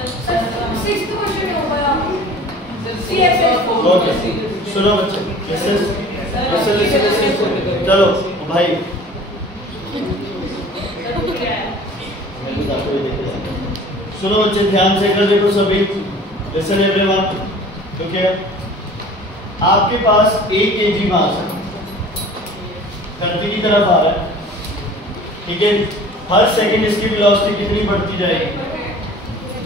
Sixth question होगा okay सुनो बच्चे चलो भाई सुनो बच्चे ध्यान से कर देखो सभी लिसन एवरीवन ठीक है आपके पास 1 kg मास है धरती की तरफ आ रहा है ठीक है हर सेकंड इसकी वेलोसिटी कितनी बढ़ती जाएगी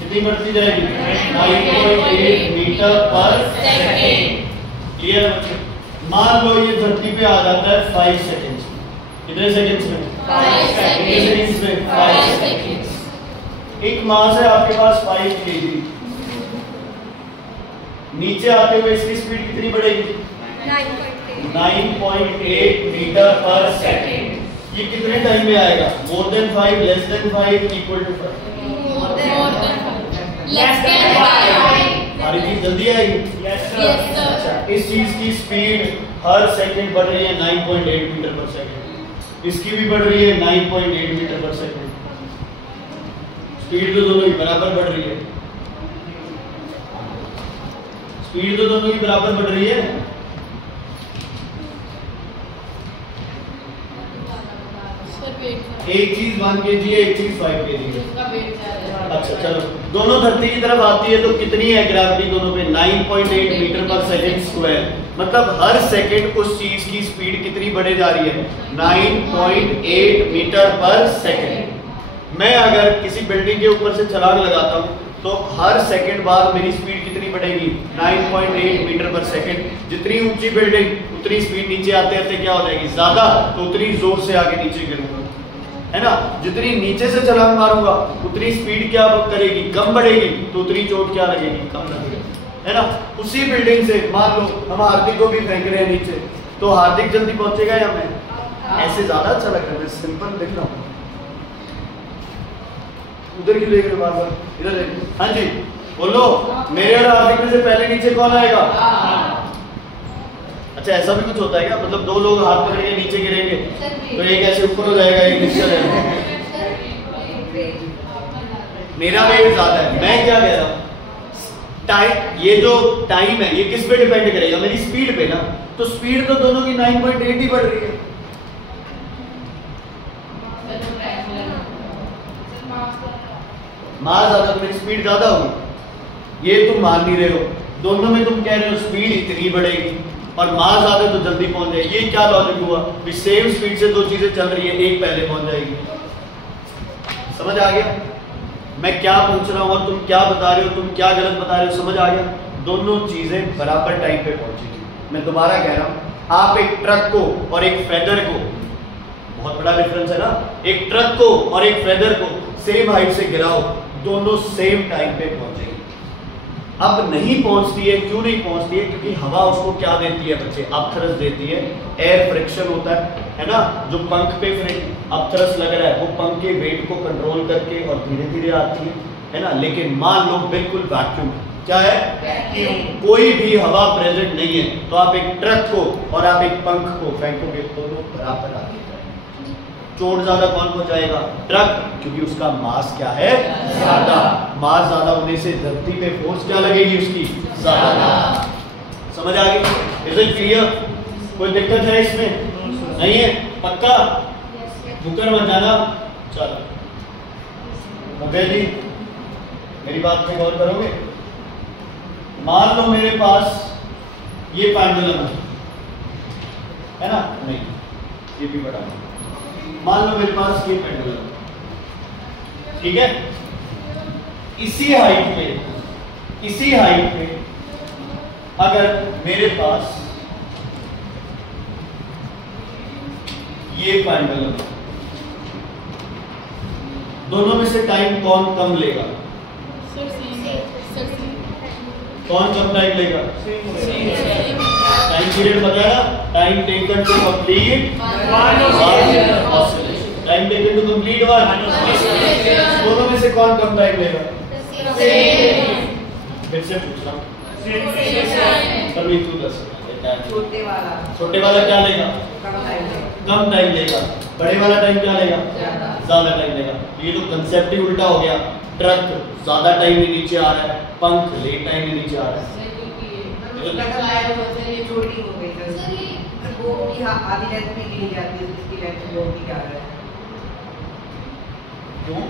कितनी बढ़ती जाएगी 9.8 मीटर पर सेकंड क्लियर बच्चे मान लो ये धरती पे आ जाता है 5 सेकंड्स कितने सेकंड्स में 5 सेकंड्स में 5 सेकंड्स एक मास है आपके पास 5 kg नीचे आते हुए इसकी स्पीड कितनी बढ़ेगी 9.8 मीटर पर सेकंड ये कितने टाइम में आएगा more than 5 less than 5 equal to 5 less than 5 हमारी चीज जल्दी आएगी यस सर अच्छा इस चीज की स्पीड हर सेकंड बढ़ रही है 9.8 मीटर पर सेकंड इसकी भी बढ़ रही है 9.8 मीटर पर सेकंड स्पीड तो दोनों ही बराबर बढ़ रही है स्पीड तो दोनों ही बराबर बढ़ रही है एक चीज 1 kg है एक चीज 5 kg है अच्छा चलो दोनों धरती की तरफ आती है तो कितनी है ग्रेविटी दोनों पे 9.8 मीटर पर सेकंड स्क्वायर मतलब हर सेकंड उस चीज की स्पीड कितनी बढ़े जा रही है 9.8 मीटर पर सेकंड मैं अगर किसी बिल्डिंग के ऊपर से छलांग लगाता हूं तो हर सेकंड बाद मेरी स्पीड कितनी बढ़ेगी 9.8 मीटर पर सेकंड जितनी ऊंची बिल्डिंग उतनी स्पीड नीचे आते आते क्या हो जाएगी ज्यादा तो उतनी जोर से आगे नीचे गिरूंगा है ना जितनी नीचे से छलांग मारूंगा उतनी स्पीड क्या करेगी कम बढ़ेगी तो उतनी चोट क्या लगेगी कम लगेगी है ना उसी बिल्डिंग से मान लो हम हार्दिक को भी फेंक रहे हैं नीचे तो हार्दिक जल्दी पहुंचेगा या मैं ऐसे ज्यादा अच्छा लग रहा है सिंपल दिख रहा हूं उधर क्यों देख रहे हो बार-बार इधर देखो हाँ जी बोलो मेरे और हार्दिक में से पहले नीचे कौन आएगा अच्छा ऐसा भी कुछ होता है क्या मतलब दो लोग हाथ पकड़ के नीचे गिरेंगे तो एक ऐसे ऊपर हो जाएगा एक नीचे जाएगा मेरा वेट ज्यादा है मैं क्या कह रहा हूं टाइम ये जो टाइम है ये किस पे डिपेंड करेगा मेरी स्पीड पे ना तो स्पीड तो दोनों की 9.8 ही बढ़ रही है मास ज्यादा तो मेरी स्पीड ज्यादा होगी ये तुम मान नहीं रहे हो दोनों में तुम कह रहे हो स्पीड इतनी बढ़ेगी और मास ज्यादा तो जल्दी पहुंच जाएगी ये क्या लॉजिक हुआ कि सेम स्पीड से दो चीजें चल रही है एक पहले पहुंच जाएगी समझ आ गया मैं क्या पूछ रहा हूं और तुम क्या बता रहे हो तुम क्या गलत बता रहे हो समझ आ गया दोनों चीजें बराबर टाइम पे पहुंचेगी मैं दोबारा कह रहा हूं आप एक ट्रक को और एक फेदर को बहुत बड़ा डिफरेंस है ना एक ट्रक को और एक फेदर को सेम हाइट से गिराओ दोनों सेम टाइम पे पहुंचेगी अब नहीं पहुंचती है क्यों नहीं पहुंचती है क्योंकि हवा उसको क्या देती है बच्चे अपथरस देती है एयर फ्रिक्शन होता है ना जो पंख पे अपथरस लग रहा है वो पंख के वेट को कंट्रोल करके और धीरे धीरे आती है ना लेकिन मान लो बिल्कुल वैक्यूम क्या है कोई भी हवा प्रेजेंट नहीं है तो आप एक ट्रक को और आप एक पंख को फेंकोगे दोनों बराबर आगे चोट ज्यादा कौन पहुंचाएगा ट्रक क्योंकि उसका मास क्या है ज्यादा मास ज्यादा होने से धरती पे फोर्स क्या लगेगी उसकी ज्यादा समझ आ गई इज इट क्लियर कोई दिक्कत है इसमें नहीं है पक्का मुकर मत जाना चलो अबे जी मेरी बात पे गौर करोगे मान लो मेरे पास ये पेंडुलम है ना नहीं ये भी बड़ा मान लो मेरे पास ये पेंडुलम ठीक है इसी हाइट पे अगर मेरे पास ये पेंडुलम दोनों में से टाइम कौन कम लेगा कौन कम टाइम लेगा टाइम पीरियड पता है ना time taken to complete time taken to complete one दोनों में से कौन कम टाइम लेगा फिर से पूछ रहा हूं तू 10 टाइम? छोटे वाला क्या लेगा? कम टाइम लेगा। बड़े वाला टाइम क्या लेगा? ज्यादा टाइम लेगा। ये तो कंसेप्ट ही उल्टा हो गया। ट्रक ज्यादा टाइम में नीचे आ रहा है, पंख लेट टाइम में नीचे आ रहा है। छोटी हो गई सर, वो यहाँ आधी लेंथ में गिनी जाती है, इसकी लेंथ वो भी क्या है? क्यों?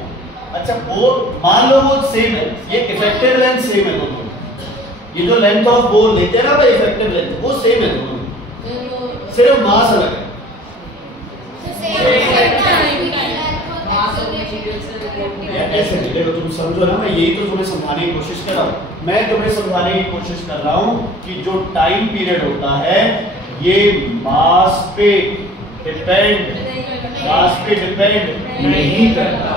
अच्छा वो मान लो वो सेम है, ये इफेक्टिव लेंथ सेम है दोनों। ये जो लेंथ ऑफ बोर लेते हैं ना भाई, इफेक्टिव लेंथ वो सेम है दोनों, सिर्फ मास अलग है। ऐसे नहीं, देखो तुम समझो ना, मैं यही तो तुम्हें समझाने की कोशिश कर रहा हूँ। मैं तुम्हें समझाने की कोशिश कर रहा हूँ कि जो टाइम पीरियड होता है ये मास पे डिपेंड नहीं करता।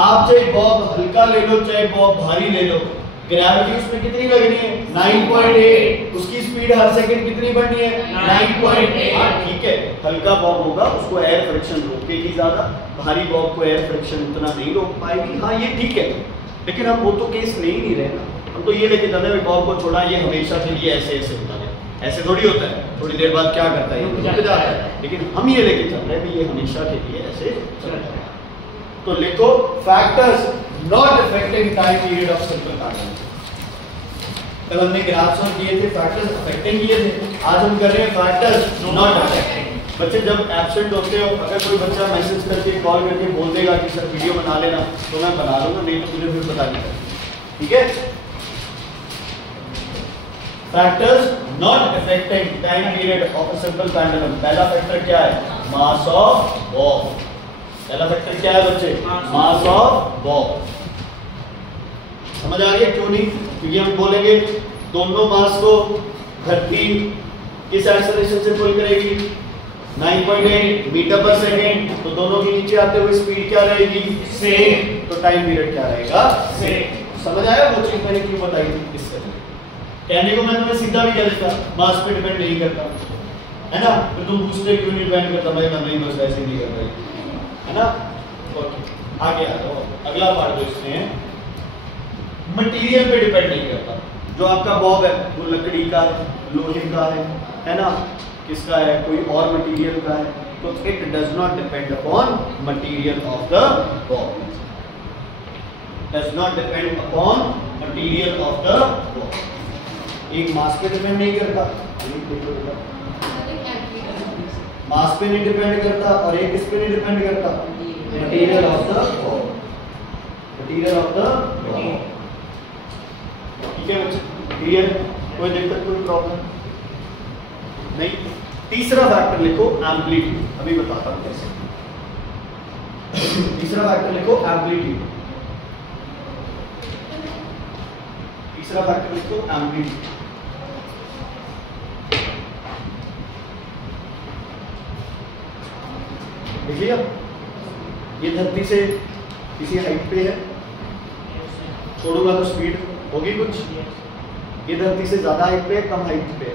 आप चाहे बॉब हल्का ले लो चाहे बॉब भारी ले लो, ग्रेविटी उसमें कितनी लगनी है? 9.8। उसकी स्पीड हर सेकंड कितनी बढ़नी है? 9.8। ठीक है, हल्का बॉब होगा उसको एयर फ्रिक्शन रोकेगी ज्यादा, भारी बॉब को एयर फ्रिक्शन उतना नहीं रोक पाएगी। हाँ ये ठीक है, लेकिन हम वो तो केस नहीं रहे ना। हम तो ये लेके चलते हैं बॉब को छोड़ा, ये हमेशा के लिए ऐसे ऐसे होता है। ऐसे थोड़ी होता है, थोड़ी देर बाद क्या करता है, ये रुक जाता है। लेकिन हम ये लेके चल रहे हैं ये हमेशा के लिए ऐसे चलता है। तो लिखो factors not affecting time period of simple pattern. कल हमने ग्राफ्स और किए थे, फैक्टर्स अफेक्टिंग किए थे। आज हम कर रहे हैं फैक्टर्स नॉट अफेक्टिंग। बच्चे जब एब्सेंट होते हो, अगर कोई बच्चा मैसेज करके कॉल करके बोल देगा कि सर वीडियो बना लेना, तो मैं बना लूंगा, नहीं तो मुझे फिर बता देगा। ठीक है, factors not affecting time period of a simple pattern. पहला फैक्टर क्या है? Mass of Bob. पहला फैक्टर क्या है बच्चे? Mass of Bob. समझ आ गया क्यों नहीं? क्योंकि हम बोलेंगे दोनों मास को धरती किस एक्सेलरेशन से पुल करेगी? 9.8 मीटर पर सेकेंड। तो दोनों के नीचे आते हुए स्पीड क्या रहेगी? सेम। तो टाइम पीरियड क्या रहेगा? सेम। समझ आया वो चीज मैंने क्यों बताई थी? इससे कहने को मैं तुम्हें सीधा भी कह देता, मास पे डिपेंड नहीं करता है ना। तो तुम पूछते क्यों नहीं डिपेंड करता? भाई मैं नहीं, बस ऐसे नहीं कर रही है ना। ओके आगे आ जाओ, अगला पार्ट जो इसमें मटेरियल पे डिपेंड नहीं करता। जो आपका बॉब है वो लकड़ी का है, लोहे का है ना, किसका है? कोई और मटेरियल का है। तो it does not depend upon material of the Bob. Does not depend upon material of the Bob. एक मास पे डिपेंड नहीं करता, मास पे नहीं डिपेंड करता, और एक इस पे नहीं डिपेंड करता, material of the Bob. Material of the Bob. ठीक है बच्चे, क्लियर? कोई दिक्कत, कोई प्रॉब्लम नहीं। तीसरा फैक्टर लिखो एम्पलीट्यूड। अभी बताता हूं कैसे। तीसरा फैक्टर लिखो एम्पलीट्यूड। तीसरा फैक्टर लिखो एम्पलीट्यूड। देख लिया? ये धरती से किसी हाइट पे है, छोड़ूंगा तो स्पीड होगी कुछ। ये धरती से ज्यादा हाइट पे है, कम हाइट पे है?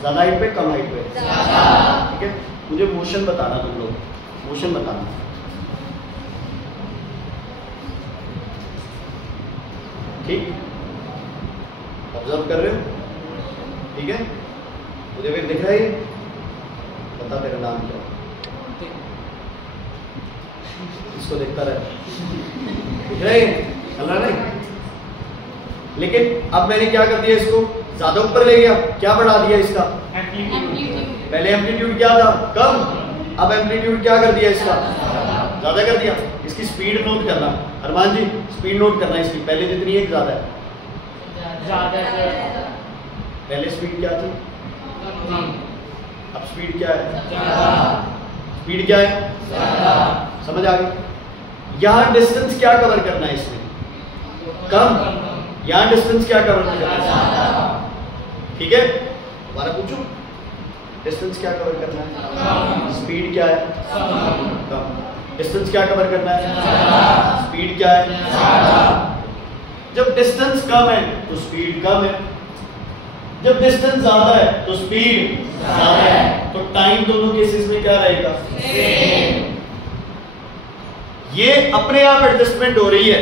ज्यादा हाइट पे, कम हाइट पे? ठीक है, मुझे मोशन बताना, तुम लोग मोशन बताना। ठीक, ऑब्जर्व कर रहे हो? ठीक है, मुझे फिर दिख रहा है? बता तेरा नाम क्या? इसको देखता रहे, दिख रहा है? चल रहा नहीं? लेकिन अब मैंने क्या कर दिया, इसको ज्यादा ऊपर ले गया, क्या बढ़ा दिया इसका? पहले एम्पलीट्यूड क्या था? कम। अब एम्पलीट्यूड क्या कर दिया इसका? ज्यादा कर दिया। इसकी स्पीड नोट करना अरमान जी, स्पीड नोट करना इसकी। पहले जितनी है ज्यादा है? पहले स्पीड क्या थी? अब स्पीड क्या है? स्पीड क्या है? समझ आ गई? यहां डिस्टेंस क्या कवर करना है इसमें? कम। यहां डिस्टेंस क्या कवर करना है? ठीक है, दोबारा पूछूं, डिस्टेंस क्या कवर करना है? स्पीड क्या है? कम। डिस्टेंस क्या कवर करना है? स्पीड क्या है? जब डिस्टेंस कम है तो स्पीड कम है, जब डिस्टेंस ज्यादा है तो स्पीड ज्यादा है। तो टाइम दोनों केसेस में क्या रहेगा? सेम। ये अपने आप एडजस्टमेंट हो रही है,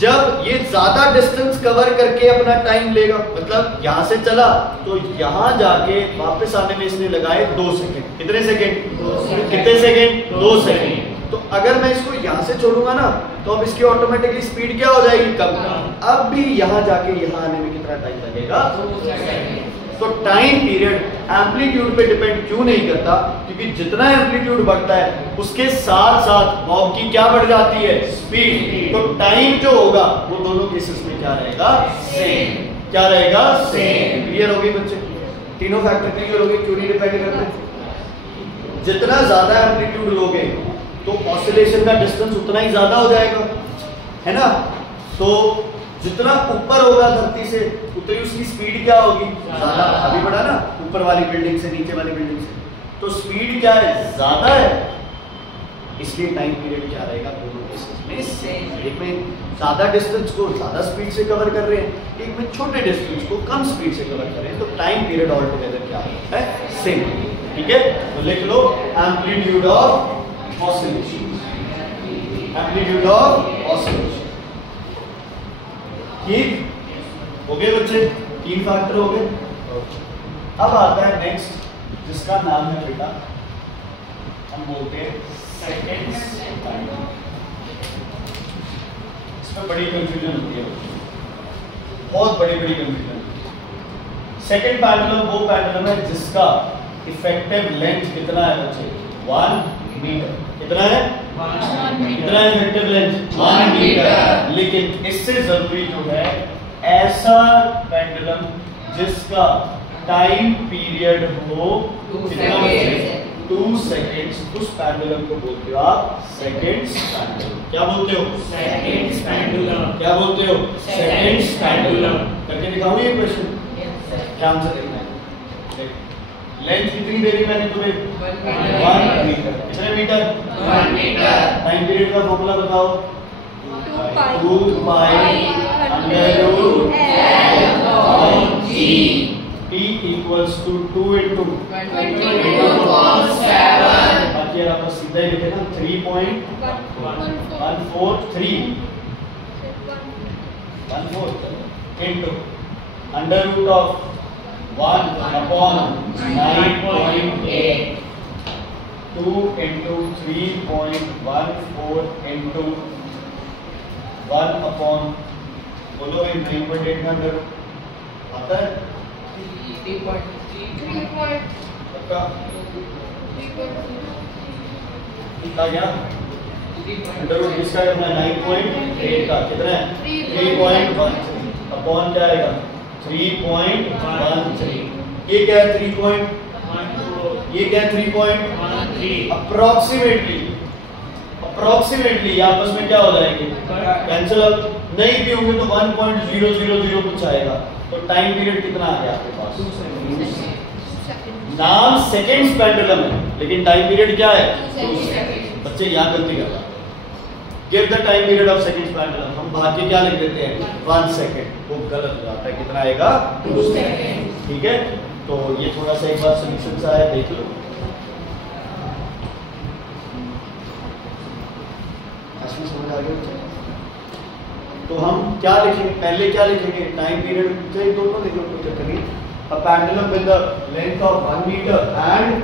जब ये ज्यादा डिस्टेंस कवर करके अपना टाइम लेगा, मतलब यहां से चला तो यहां जाके वापस आने में इसने लगाए 2 सेकंड। कितने सेकंड? 2 सेकंड। कितने सेकंड? 2 सेकंड। तो अगर मैं इसको यहां से छोड़ूंगा ना तो अब इसकी ऑटोमेटिकली स्पीड क्या हो जाएगी? कम। अब भी यहां जाके यहां आने में कितना टाइम लगेगा? 2 सेकंड। तो टाइम पीरियड एम्पलीट्यूड पे डिपेंड क्यों नहीं करता? क्योंकि जितना एम्पलीट्यूड बढ़ता है उसके साथ साथ बॉब की क्या बढ़ जाती है? स्पीड। तो टाइम जो होगा वो दोनों केसेस में क्या रहेगा? सेम। क्या रहेगा? सेम। क्लियर हो गई बच्चे? तीनों फैक्टर क्लियर हो गए? क्यों नहीं डिपेंड करते? जितना ज्यादा एम्पलीट्यूड लोगे तो ऑसिलेशन का डिस्टेंस उतना ही ज्यादा हो जाएगा, है ना? तो जितना ऊपर होगा धरती से उतनी उसकी स्पीड क्या होगी? ज्यादा। अभी बढ़ा ना ऊपर वाली बिल्डिंग से नीचे वाली बिल्डिंग से, तो स्पीड क्या है? ज्यादा है। इसलिए टाइम पीरियड क्या रहेगा दोनों केसेस में सेम। एक में ज्यादा डिस्टेंस को ज्यादा स्पीड से कवर कर रहे हैं, एक में छोटे डिस्टेंस को कम स्पीड से कवर कर रहे हैं, तो टाइम पीरियड ऑल टुगेदर क्या है? सेम। ठीक है, तो लिख लो amplitude of oscillation. Amplitude of oscillation. ठीक हो गए बच्चे? 3 फैक्टर हो गए। अब आता है नेक्स्ट जिसका नाम है बेटा, हम बोलते हैं सेकंड्स। इसमें बड़ी कंफ्यूजन होती है, बहुत बड़ी कंफ्यूजन। सेकंड पैंडुलम वो पैंडुलम है जिसका इफेक्टिव लेंथ कितना है बच्चे? 1 मीटर। कितना है? 1 मीटर। कितना इफेक्टिव लेंथ? 1 मीटर। लेकिन इससे जरूरी जो है ऐसा पेंडुलम जिसका टाइम पीरियड हो 2 सेकेंड्स, उस पेंडुलम को बोलते हो आप सेकंड्स पेंडुलम। क्या बोलते हो? Seconds pendulum. क्या बोलते हो? Seconds pendulum. करके दिखाऊं ये क्वेश्चन? ध्यान से देखना है। लेंथ कितनी दे रही मैंने तुम्हें? 1 मीटर। कितने मीटर? 1 मीटर। टाइम पीरियड का फॉर्मूला बताओ। 2 pi under root L of G। T equals to 2 into 22 cos 7। बाकी यार आपको सीधा ही लिखे ना 3.143 into under root of 1 upon 9.8 2 into 3.14 into 1 upon बोलो भाई 9.8 का अंडर आता है? 3.3 पक्का? कितना गया? अंडर रूट किसका है अपना? 9.8 का। कितना है? 3.13 अपॉन क्या आएगा? 3.13। ये क्या है? 3.12। ये क्या है? 3.13। अप्रोक्सीमेटली आपस में क्या हो जाएंगे? कैंसिल। अब नहीं भी होंगे तो 1.000 कुछ आएगा। तो टाइम पीरियड कितना आ गया आपके पास? 2 सेकंड। नाम सेकंड्स पेंडुलम है लेकिन टाइम पीरियड क्या है? 2 सेकंड। बच्चे यहाँ गलती कर रहे हैं। Give the time period of seconds pendulum, हम भाग्य क्या लिख देते हैं? 1 सेकंड। वो गलत हो जाता है। कितना आएगा? 2 सेकंड। ठीक है, तो ये थोड़ा सा एक बार सॉल्यूशन सा है, देख लो। समझ आ गया? तो हम क्या लिखेंगे? पहले क्या लिखेंगे? टाइम पीरियड से दोनों लिख लो, कोई चक्कर नहीं। A pendulum with the length of 1 meter and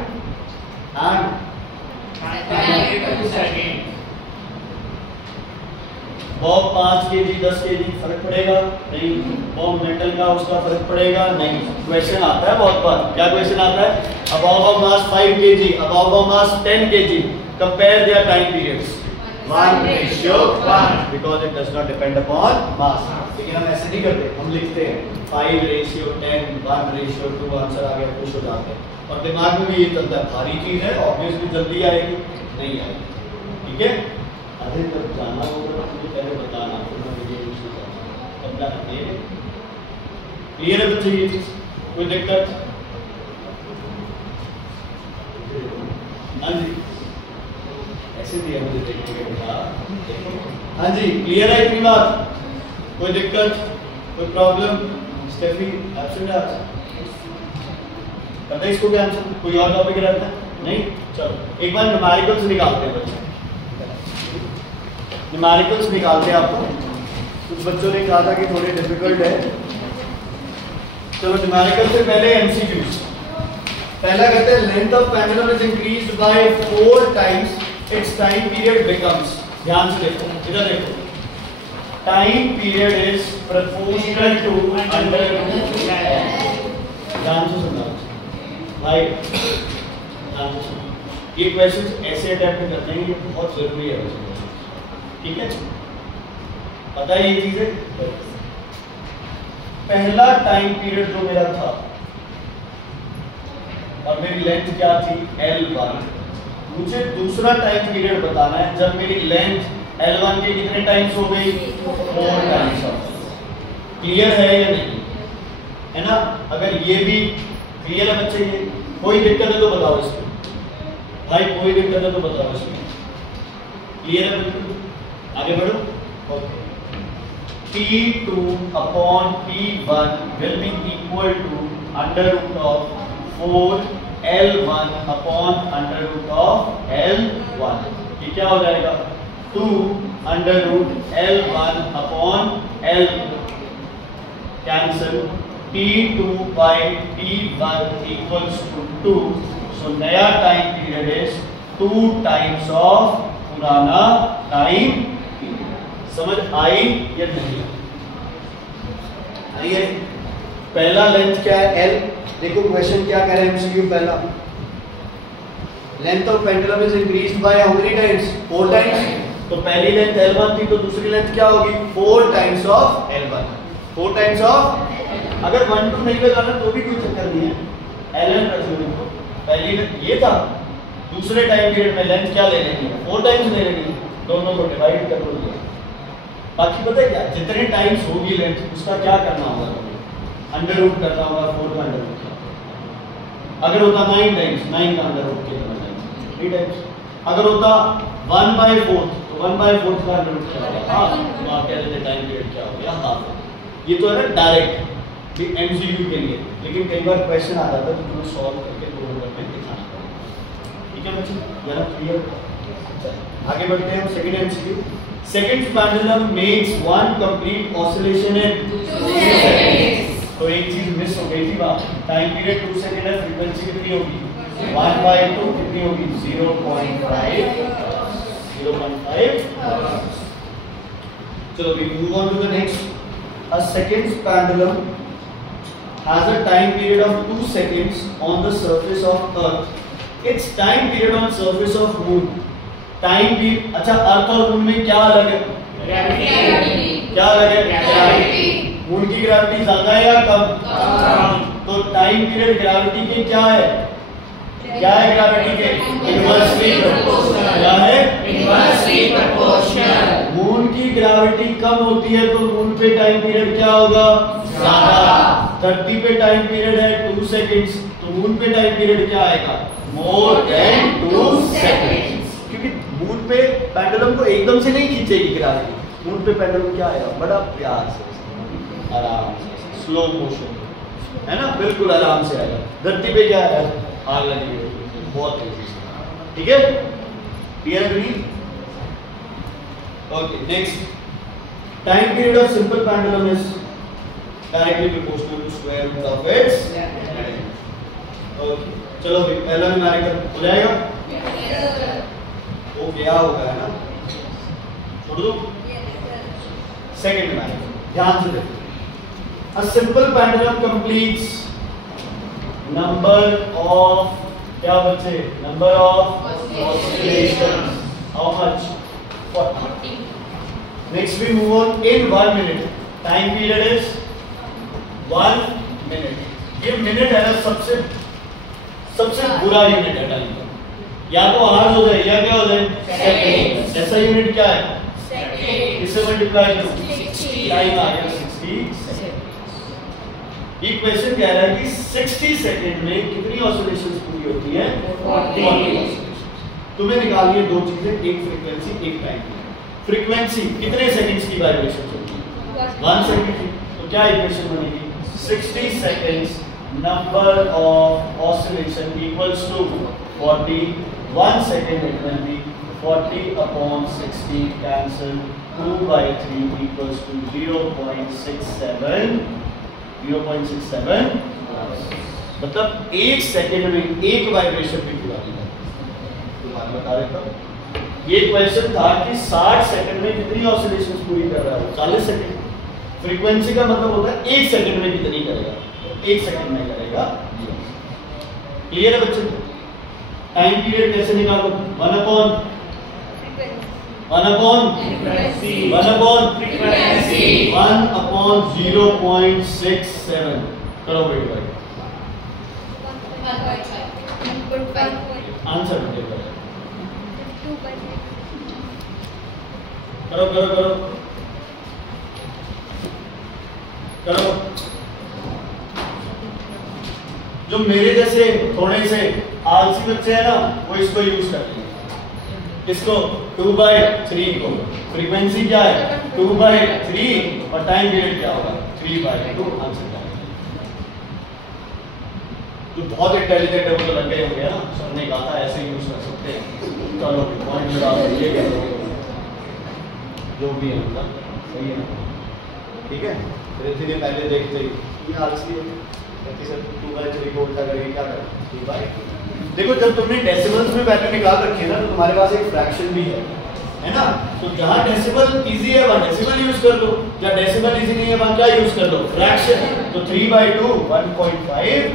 Bob 5 kg 10 kg फर्क पड़ेगा? नहीं। बॉब मेटल का उसका फर्क पड़ेगा? नहीं। क्वेश्चन आता है बहुत बार। क्या क्वेश्चन आता है? A bob of mass 5 kg, a bob of mass 10 kg, compare their time periods। 1:1 because it does not depend upon mass। लेकिन हम ऐसे नहीं करते, हम लिखते हैं 5:10, 1:2, आंसर आ गया, खुश हो जाते हैं। और दिमाग में भी ये चलता है भारी चीज है, ऑब्वियसली जल्दी आएगी, नहीं आएगी। ठीक है, अभी तक जाना होगा तो मुझे पहले बताना, फिर मैं वीडियो यूज करूंगा। तब तक क्लियर है बच्चे? ये चीज कोई दिक्कत? हाँ जी, ऐसे दिया मुझे देखने के बाद। हाँ जी, क्लियर है इतनी बात? कोई दिक्कत, कोई प्रॉब्लम? स्टेफी एब्सेंट है आज? पता है इसको क्या आंसर? कोई और टॉपिक रहता है? नहीं? चलो एक बार न्यूमेरिकल्स निकालते हैं बच्चे। न्यूमेरिकल्स निकालते हैं आपको। कुछ बच्चों ने कहा था कि थोड़े डिफिकल्ट है। चलो न्यूमेरिकल से पहले एमसीक्यूज। पहला कहते हैं length of pendulum is increased by 4 times its time period becomes. ध्यान से देखो, इधर देखो, time period is proportional to under root. ध्यान से सुनना भाई, ध्यान से सुनना। ये क्वेश्चंस ऐसे अटेम्प्ट करने हैं, ये बहुत जरूरी है, ठीक है? पता है ये चीजें। पहला टाइम पीरियड जो मेरा था और मेरी लेंथ क्या थी L1, मुझे दूसरा टाइम पीरियड बताना है जब मेरी लेंथ L1 के कितने टाइम्स हो गई, 4 टाइम्स। क्लियर है या नहीं? है ना? अगर ये भी क्लियर है बच्चे, ये कोई दिक्कत है तो बताओ इसमें भाई, कोई दिक्कत है तो बताओ इसमें। क्लियर है बिल्कुल? आगे बढ़ो। Okay, P2 upon P1 will be equal to under root of 4 L1 upon under root of L1। ये क्या हो जाएगा? 2 under root L1 upon L2। Cancel, P2 by P1 equals to 2। So नया time period is 2 times of पुराना time. समझ आई या नहीं आई है? पहला लेंथ क्या है L। देखो क्वेश्चन क्या कह रहे हैं एमसीक्यू। पहला length of pendulum is increased by how many times, 4 times. तो पहली लेंथ L1 थी तो दूसरी लेंथ क्या होगी, 4 times of L1। 4 times of, अगर 1 2 नहीं लगाना तो भी कोई चक्कर नहीं है, Ln रख लो। पहली ये था, दूसरे टाइम पीरियड में लेंथ क्या ले लेंगे, 4 टाइम्स ले लेंगे, दोनों को डिवाइड कर लो। बाकी पता है क्या, जितने टाइम्स होगी लेंथ उसका क्या करना होगा, अंडर रूट करना होगा, 4 का अंडर रूट। अगर होता 9 टाइम्स, 9 का अंडर रूट कितना टाइम्स, 3 टाइम्स। अगर होता 1/4 तो 1/4 का अंडर रूट क्या होगा, हाफ। तो आप कह रहे थे टाइम पीरियड क्या हो गया, हाफ। ये तो है ना डायरेक्ट एमसीक्यू के लिए, लेकिन कई बार क्वेश्चन आ जाता है तो तुम्हें सॉल्व करके 2 नंबर में दिखाना पड़ेगा। ठीक है बच्चे, जरा क्लियर। आगे बढ़ते हैं हम second MCQ. Second pendulum makes one complete oscillation in 2 seconds। तो एक चीज मिस हो गई थी वहां, टाइम पीरियड 2 सेकंड है, फ्रीक्वेंसी कितनी होगी 1/2, कितनी होगी 0.5। चलो we move on to the next। A second pendulum has a time period of 2 seconds on the surface of Earth। Its time period on surface of Moon। Time भी, अच्छा अर्थ और moon में क्या अलग है, ग्रेविटी। क्या अलग है, ग्रेविटी। मून की ग्रेविटी ज्यादा है या कम? तो टाइम पीरियड ग्रेविटी के क्या है, क्या है ग्रेविटी के, इनवर्सली प्रोपोर्शनल। क्या है, इनवर्सली प्रोपोर्शनल। मून की ग्रेविटी कम होती है तो मून पे टाइम पीरियड क्या होगा, ज्यादा। धरती पे टाइम पीरियड है 2 सेकंड्स, तो मून पे टाइम पीरियड क्या आएगा, मोर देन 2 सेकंड्स। मून पे पेंडुलम को एकदम से नहीं खींचेगी ग्रेविटी, मून पे पेंडुलम क्या आएगा, बड़ा प्यार से, आराम से, स्लो मोशन, है ना, बिल्कुल आराम से आएगा। धरती पे क्या है, आग लगी हुई है, बहुत तेजी से। ठीक है, clear green. Okay, next, time period of simple pendulum is directly proportional to square root of its. Okay, चलो भाई पहला न्यूमेरिकल हो जाएगा। वो गया होगा, है ना, छोड़ दो। सेकंड न्यूमेरिकल, ध्यान से देखो। A simple pendulum completes number of, क्या बचे, number of oscillations। How much? 40। Next we move on in 1 minute। Time period is 1 minute। ये मिनट है ना सबसे बुरा यूनिट है टाइम का, या तो आवर्स हो जाए या क्या हो जाए, सेकंड। ऐसा यूनिट क्या है, सेकंड। इससे मल्टीप्लाई करो, टाइम आ गया 60 सेकंड। ये क्वेश्चन कह रहा है कि 60 सेकंड में कितनी ऑसिलेशंस पूरी होती है, 40। तुम्हें निकालनी है 2 चीजें, एक फ्रीक्वेंसी, एक टाइम। फ्रीक्वेंसी कितने सेकंड्स की वाइब्रेशन चलती है, 1 सेकंड की। तो क्या इक्वेशन बनेगी, 60 seconds number of oscillation equals to 40। 1 second it will be 40 upon 60 cancel, 2/3 equals to 0.67 मतलब 1 सेकेंड में एक वाइब्रेशन भी पूरा नहीं है। तो बात बता देता हूँ, ये क्वेश्चन था कि 60 सेकंड में कितनी ऑसिलेशंस पूरी कर रहा है, 40 सेकंड। फ्रीक्वेंसी का मतलब होता है 1 सेकंड में कितनी करेगा, 1 सेकंड में करेगा। क्लियर है बच्चों? टाइम पीरियड कैसे निकालो? 1 upon frequency 1 upon frequency 1 upon 0.67 करो बेटे भाई, आंसर बेटे भाई करो करो करो करो। जो मेरे जैसे थोड़े से आलसी बच्चे हैं ना, वो इसको यूज करते हैं। इसको 2/3 को फ्रीक्वेंसी क्या है 2/3 और टाइम पीरियड क्या होगा 3/2 आंसर क्या है। जो बहुत इंटेलिजेंट है वो तो लग गए होंगे ना, सबने कहा था ऐसे यूज कर सकते हैं। चलो पॉइंट लगा दो, ये करो जो भी है मतलब सही है ना, ठीक है। धीरे पहले देखते ही ये आलसी है सर 2/3 को उल्टा करके क्या करें 3/2। देखो जब तुमने डेसिमल्स में वैल्यू निकाल रखी है ना, तो तुम्हारे पास एक फ्रैक्शन भी है ना। तो जहां डेसिमल इजी है वहां डेसिमल यूज कर लो, जहां डेसिमल इजी नहीं है वहां क्या यूज कर लो फ्रैक्शन। तो 3/2 1.5।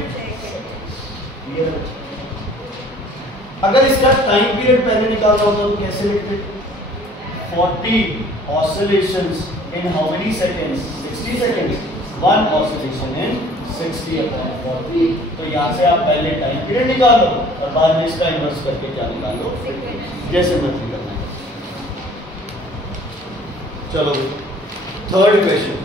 अगर इसका टाइम पीरियड पहले निकालना होता तो कैसे लिखते? 40 oscillations in how many seconds? 60 seconds. 1 oscillation in 60/40। तो यहाँ से आप पहले टाइम पीरियड निकालो और बाद में इसका इन्वर्स करके क्या निकालो, जैसे मर्जी करना है। चलो third question.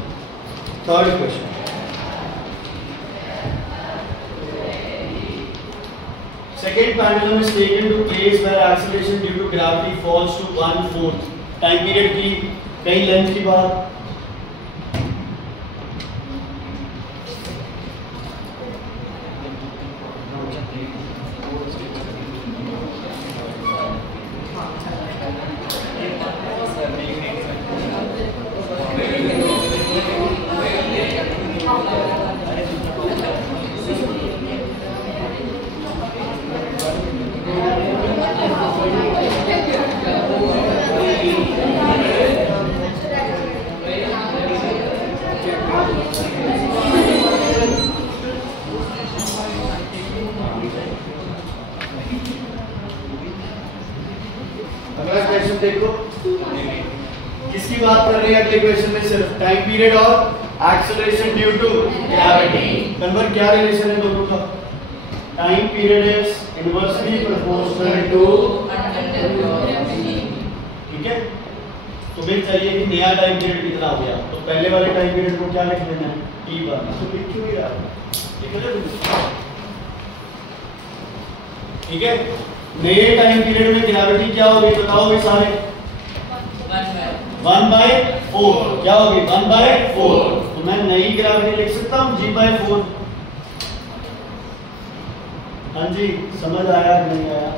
Second pendulum is taken to place where acceleration due to gravity falls to 1/4। Time period की कई लेंथ की बात। अगला क्वेश्चन देखो, किसकी बात कर रहे हैं अगले क्वेश्चन में? सिर्फ टाइम पीरियड और acceleration due to gravity. Convert क्या रिलेशन है दोनों का? Time period is inversely proportional to, ठीक है। तुम्हें चाहिए कि नया टाइम पीरियड कितना हो गया, तो पहले वाले टाइम पीरियड को क्या लिख लेना है t1। तो लिख क्यों नहीं रहा, ठीक है। नए टाइम पीरियड में ग्रेविटी क्या होगी बताओ भाई सारे? 1/4 क्या होगी 1/4। तो मैं नई ग्रेविटी लिख सकता हूँ g/4। हाँ जी, समझ आया कि नहीं आया?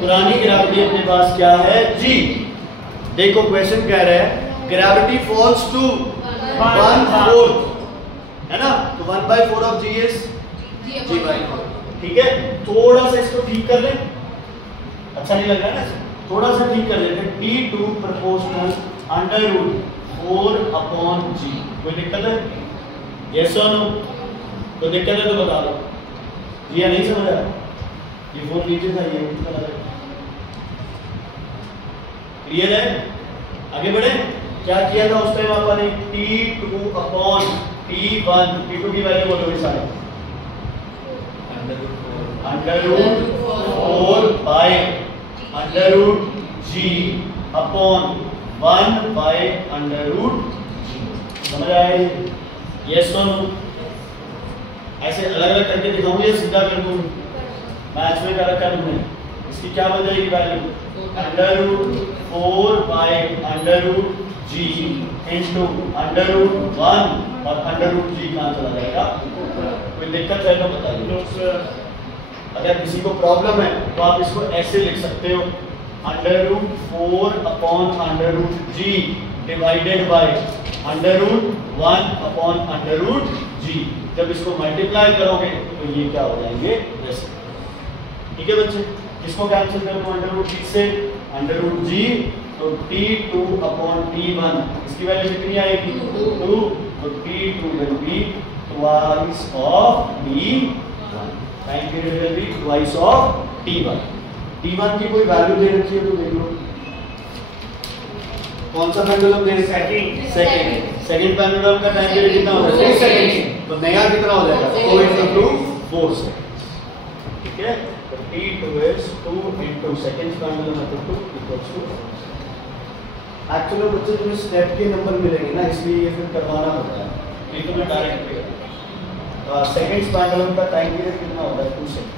पुरानी ग्रेविटी अपने पास क्या है g। देखो क्वेश्चन कह रहा है ग्रेविटी फॉल्स टू 1/4 है ना, तो 1/4 ऑफ g इज g/4, ठीक है। थोड़ा सा इसको ठीक कर ले, अच्छा नहीं लग रहा है ना, थोड़ा सा ठीक कर लेते हैं। t2 proportional √4/g। कोई दिक्कत है? यस और नो? कोई दिक्कत है तो बता दो। जी या नहीं समझ आया? ये 4 नीचे था, ये ऊपर था। क्लियर है? आगे बढ़े। क्या किया था उस टाइम अपन ने? t2/t1। t2 की वैल्यू बोलो भाई सारे, √4/√g/1/√g। समझ आया ये? यस और नो? ऐसे अलग अलग करके दिखाऊं या सीधा कर दूं? मैच में क्या रखा तुमने? इसकी क्या बन जाएगी वैल्यू? √4/√g into √1 और √g कहाँ चला जाएगा? कोई दिक्कत है तो बताइए। अगर किसी को प्रॉब्लम है तो आप इसको ऐसे लिख सकते हो √4/√g डिवाइडेड बाय √1/√g। जब इसको मल्टीप्लाई करोगे तो ये क्या हो जाएंगे वैसे। ठीक है बच्चे, इसको कैंसिल कर दो √g से √g, तो t2/t1 इसकी वैल्यू कितनी आएगी 2, तो t2 will be twice of t1, time period will be twice of t1। t1 की कोई वैल्यू दे रखी है तो देख लो कौन सा पेंडुलम दे रखा है, सेकंड पेंडुलम का टाइम पीरियड कितना होगा 2 सेकंड, तो नया कितना हो जाएगा 2 × 4 सेकंड्स। ठीक है, तो t2 is 2 × सेकंड पेंडुलम है तो 2 equals to एक्चुअली बच्चे तुम्हें स्टेप के नंबर मिलेंगे ना, इसलिए ये फिर करवाना पड़ता है, ये तो मैं डायरेक्ट पे करता हूं। सेकंड पेंडुलम का टाइम पीरियड कितना होता है 2 सेकंड।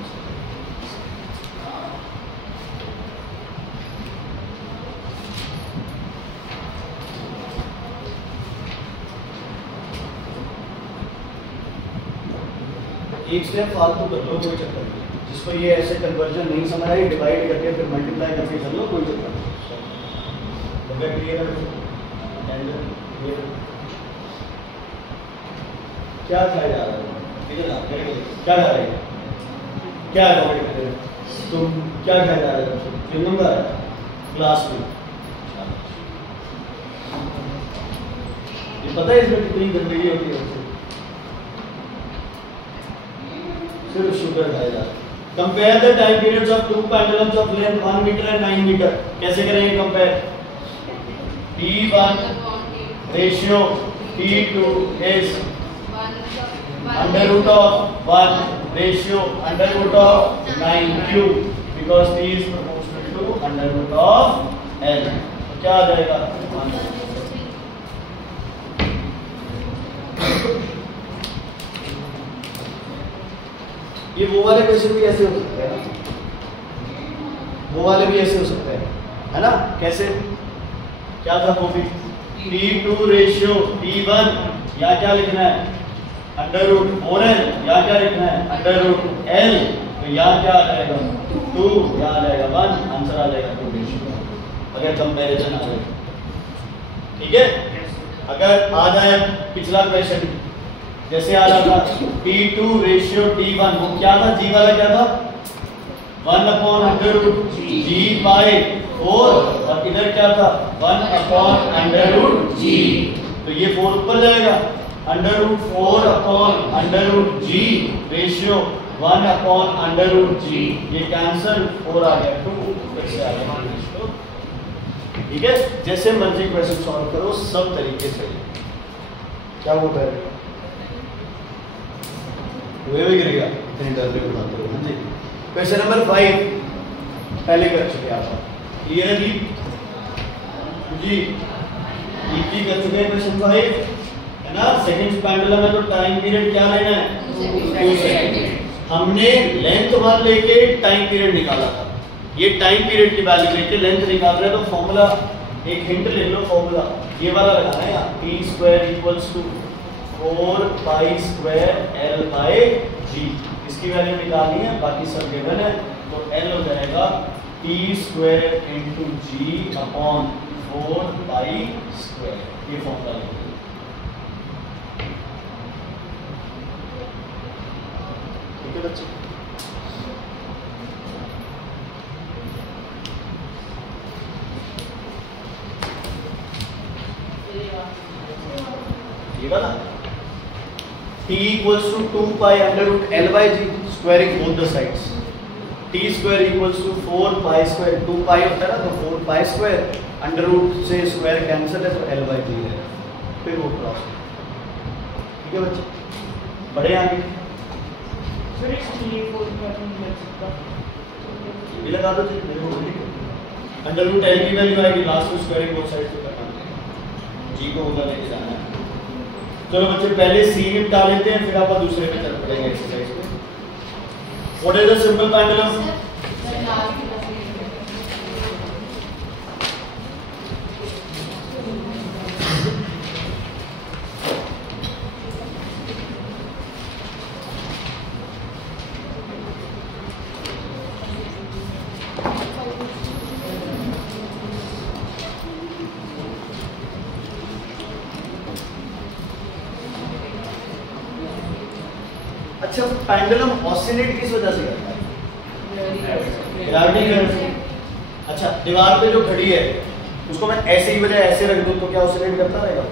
एक स्टेप फालतू कर लो कोई चक्कर नहीं, जिसको ये ऐसे कन्वर्जन नहीं समझ आई डिवाइड करके फिर मल्टीप्लाई करके कर लो कोई चक्कर नहीं। क्लियर है क्या जा रहा है, क्या जा रहा है, क्या तुम क्या जा रहा है, नंबर है क्लास में, ये पता है इसमें कितनी गंदगी होती है, सिर्फ शुगर खाया जा रहा है। Compare the time periods of two pendulums of length 1 metre and 9 metre. कैसे करेंगे compare, T1 ratio T2 is √1 ratio √9 cube because T is proportional to √L। तो क्या आ जाएगा 1। ये वो वाले क्वेश्चन भी ऐसे हो सकते हैं ना, वो वाले भी ऐसे हो सकते हैं, है ना। कैसे, क्या था वो भी T2 रेशियो T1 या क्या लिखना है √4L, या क्या लिखना है √L, तो या क्या आ जाएगा 2, या आ जाएगा 1, आंसर आ जाएगा 2 रेशियो, अगर कंपैरिजन आ जाए। ठीक है, अगर आ जाए पिछला क्वेश्चन जैसे आ रहा था T2 रेशियो T1, वो क्या था, जी वाला क्या था 1/√g/4, और इधर क्या था 1/√g, तो ये 4 ऊपर जाएगा √4/√g रेशियो 1/√g, ये कैंसल 4 आ गया 2 ऊपर से आ गया। ठीक है, जैसे मर्जी क्वेश्चन सॉल्व करो सब तरीके से। क्या होता है हुए भी गिरेगा इतने डर के बताते हो। हाँ जी, क्वेश्चन नंबर 5 पहले कर चुके आप, क्लियर है जी जी की कर चुके हैं क्वेश्चन 5, है ना। सेकंड पेंडुलम है तो टाइम पीरियड क्या लेना है 2 सेकंड। हमने लेंथ 1 लेके टाइम पीरियड निकाला था, ये टाइम पीरियड की वैल्यू लेके लेंथ निकाल रहे हैं, तो फॉर्मूला एक हिंट ले लो, फॉर्मूला ये वाला लगाना है यहाँ, t² = 4π² L/g, इसकी वैल्यू निकालनी है, बाकी सब गिवन है, तो L हो जाएगा t² × g/4π², ये फॉर्मूला है। ठीक है बच्चे, ये वाला t = 2π√L/g, squaring both the sides, t² = 4π², 2π होता है ना, तो 4π² √ से स्क्वायर कैंसिल है तो L/g है, फिर वो क्रॉस। ठीक है बच्चे, बढ़े आगे, सर इसलिए 4 नहीं लग सकता, ये लगा दो जी, मेरे को √L की वैल्यू आएगी, लास्ट में स्क्वायरिंग बोथ साइड से करना है, g को उधर लेके जाना है। चलो बच्चे पहले सी निपटा लेते हैं, फिर आप दूसरे पे चल पड़ेंगे एक्सरसाइज में। What is the simple pendulum, अच्छा, पेंडुलम ऑसिलेट किस वजह से करता है? ग्रेविटी की वजह से। अच्छा, दीवार पे जो घड़ी है उसको मैं ऐसे ही बजाय ऐसे रख दूं तो क्या ऑसिलेट करता रहेगा?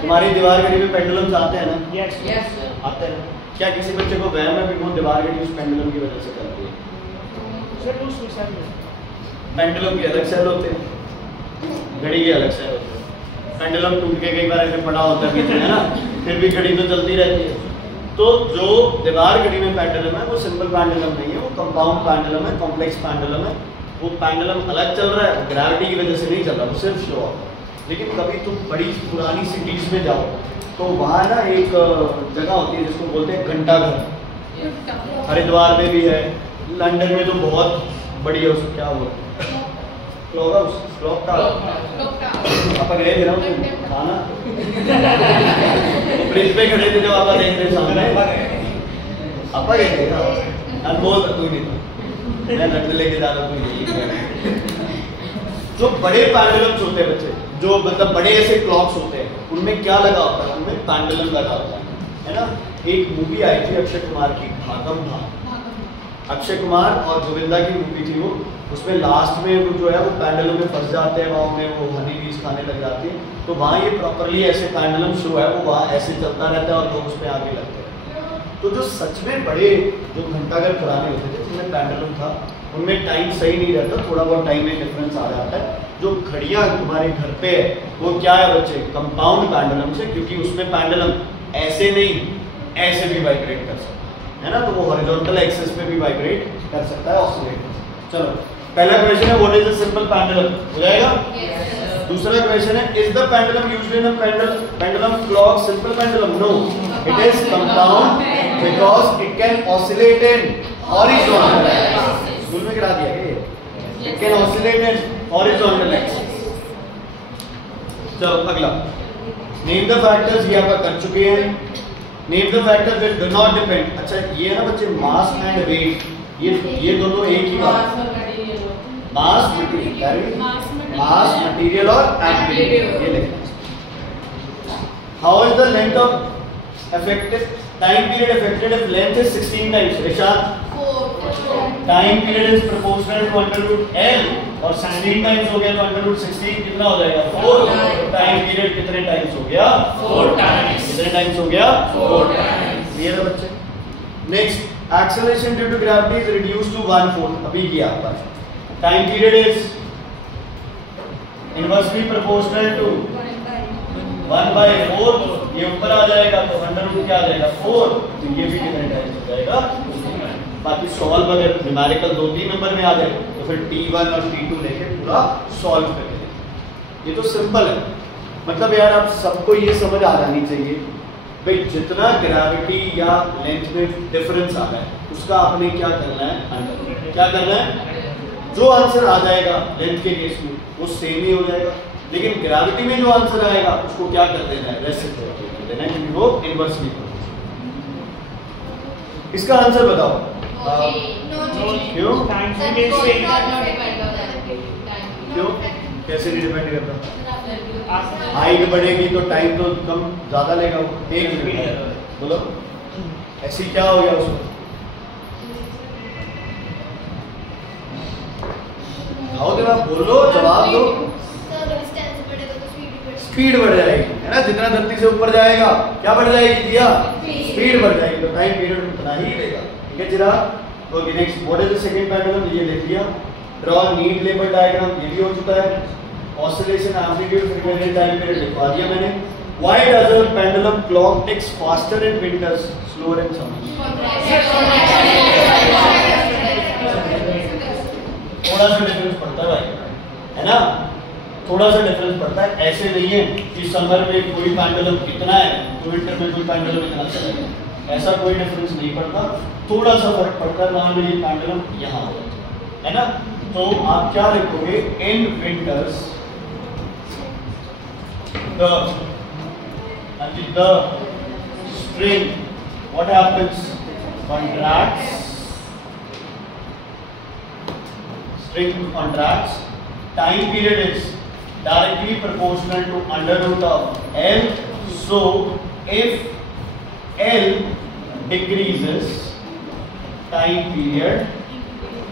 तुम्हारी दीवार घड़ी में पेंडुलम्स आते हैं ना? Yes. आते हैं ना? क्या किसी बच्चे को वहम है कि वो दीवार घड़ी उस पेंडुलम की वजह से करती है? Sir, two suicide. पेंडुलम के अलग सेल होते हैं, घड़ी के अलग सेल होते हैं। पेंडुलम टूट के कई बार ऐसे पड़ा होता है बीच में, है ना, फिर भी घड़ी तो चलती रहती है। तो जो दीवार घड़ी में पेंडुलम है वो सिंपल पेंडुलम नहीं है, वो कंपाउंड पेंडुलम है, कॉम्प्लेक्स पेंडुलम है। वो पेंडुलम अलग चल रहा है, ग्रेविटी की वजह से नहीं चल रहा, वो सिर्फ शो ऑफ। लेकिन कभी तुम बड़ी पुरानी सिटीज में जाओ तो वहाँ ना एक जगह होती है जिसको बोलते हैं घंटाघर। हरिद्वार में भी है, लंदन में तो बहुत बड़ी है, उसको क्या बोलते हैं, क्लॉक हाउस, क्लॉक टावर। आप गए थे ना खाना ब्रिज पे खड़े थे जब आप देख रहे सामने, आप गए थे ना, बोल तू नहीं था, मैं लंदन लेके जा रहा हूँ। जो बड़े पेंडुलम्स होते हैं बच्चे, जो मतलब बड़े ऐसे क्लॉक्स होते हैं, उनमें क्या लगा होता है? उनमें पेंडुलम लगा होता है ना। एक मूवी आई थी अक्षय कुमार की, भागम भाग। अक्षय कुमार और गोविंदा की मूवी थी वो। उसमें लास्ट में वो जो है वो पेंडुलम में फंस जाते हैं, वहाँ में वो हनी बीज खाने लग जाती है। तो वहाँ ये प्रॉपरली ऐसे पेंडुलम शो है, वो वहाँ ऐसे चलता रहता है और लोग उस पर आगे लगते हैं। तो जो सच में बड़े जो घंटाघर पुराने होते थे जिसमें पेंडुलम था, उनमें टाइम सही नहीं रहता, थोड़ा बहुत टाइम में डिफरेंस आ जाता है। जो घड़ियाँ तुम्हारे घर पे है वो क्या है बच्चे? कंपाउंड पेंडुलम से, क्योंकि उसमें पेंडुलम ऐसे नहीं ऐसे भी वाइब्रेट कर सकता है ना, तो वो हॉरिजॉन्टल एक्सिस पे भी वाइब्रेट कर सकता है, ऑसिलेट। चलो, पहला क्वेश्चन है what is a simple pendulum, हो जाएगा। दूसरा क्वेश्चन है is the pendulum used in a pendulum clock simple pendulum? No, it is compound because it can oscillate in horizontal axis. School में करा दिया क्या? It can oscillate in horizontal axis. चलो अगला, नेम द फैक्टर्स, ये आप कर चुके हैं। Name the factors that do not depend. अच्छा, ये है ना बच्चे, मास एंड वेट, ये दोनों एक ही बात। मास मटेरियल और एम्पलीट्यूड, ये लिखना। How is the length of effective time period affected if length is 16 times? Rishad, time period is proportional to √L और 16 टाइम्स हो गया तो √16 कितना हो जाएगा? 4। टाइम पीरियड कितने टाइम्स हो गया? 4 टाइम्स। कितने टाइम्स हो गया? 4 टाइम्स। क्लियर है बच्चे? Next, acceleration due to gravity is reduced to 1/4. अभी किया आपका। Time period is inversely proportional to 1/4। ये ऊपर आ जाएगा तो √, क्या आ जाएगा? 4। तो ये भी कितने टाइम्स हो जाएगा? बाकी सॉल्व अगर न्यूमेरिकल 2-3 नंबर में आ जाए तो फिर T1 और T2 लेके पूरा सॉल्व करेंगे। ये तो सिंपल है, मतलब यार आप सबको ये समझ आ जानी चाहिए भाई, जितना ग्रेविटी या लेंथ में डिफरेंस आ रहा है उसका आपने क्या करना है? क्या करना है? जो आंसर आ जाएगा लेंथ के केस में वो सेम ही हो जाएगा, लेकिन ग्रेविटी में जो आंसर आएगा उसको क्या कर देना है? रेसिप्रोकेट कर देना है, क्योंकि वो इनवर्सली प्रोपोर्शनल। इसका आंसर बताओ। क्यों? क्यों? कैसे नहीं डिपेंड करता? हाइट बढ़ेगी तो टाइम तो कम ज्यादा लेगा वो। 1 मिनट बोलो, ऐसी क्या हो गया उसको? आओ जवाब बोलो, जवाब दो। स्पीड बढ़ जाएगी, है ना, जितना धरती से ऊपर जाएगा क्या बढ़ जाएगी दिया? स्पीड बढ़ जाएगी, तो टाइम पीरियड उतना ही लेगा। ठीक है चिरा? Okay, next, what is the second pendulum? ये लिख लिया। ड्रॉ नीड लेबल डायग्राम, ये भी हो चुका है। Oscillation amplitude frequency time period लिखवा दिया मैंने। Why does a pendulum clock ticks faster in winters slower in summer? थोड़ा सा डिफरेंस पड़ता है भाई, है ना, थोड़ा सा डिफरेंस पड़ता है। ऐसे नहीं है कि समर में कोई पेंडुलम कितना है तो विंटर में कोई पेंडुलम इतना चलेगा, ऐसा कोई डिफरेंस नहीं पड़ता, थोड़ा सा फर्क पड़ता है। मान लीजिए पेंडुलम यहाँ है ना, तो आप क्या लिखोगे? In winters the string what happens? Contracts. String contracts. Time period is directly proportional to √L. So if L decreases, time period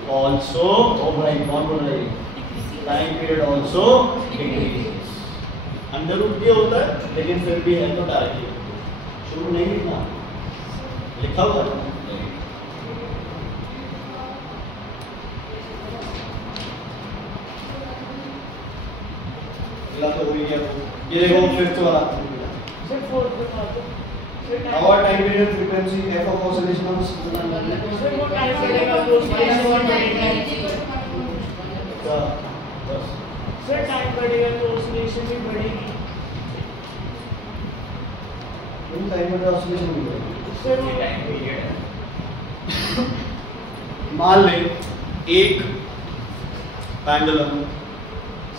also, oh भाई कौन बोल रहा है, time period also decreases. Under root ये होता है लेकिन फिर भी है तो डायरेक्टली शुरू नहीं लिखना, लिखा हुआ है तो हो गया। ये देखो फिफ्थ वाला सर फोर्थ बता दो। और time period frequency F of oscillation sir वो टाइम बढ़ेगा तो ऑसिलेशन बढ़ेगा। सर टाइम बढ़ेगा तो ऑसिलेशन भी बढ़ेगी। टाइम पीरियड ऑसिलेशन भी बढ़ेगी। सर वो टाइम पीरियड मान ले एक पेंडुलम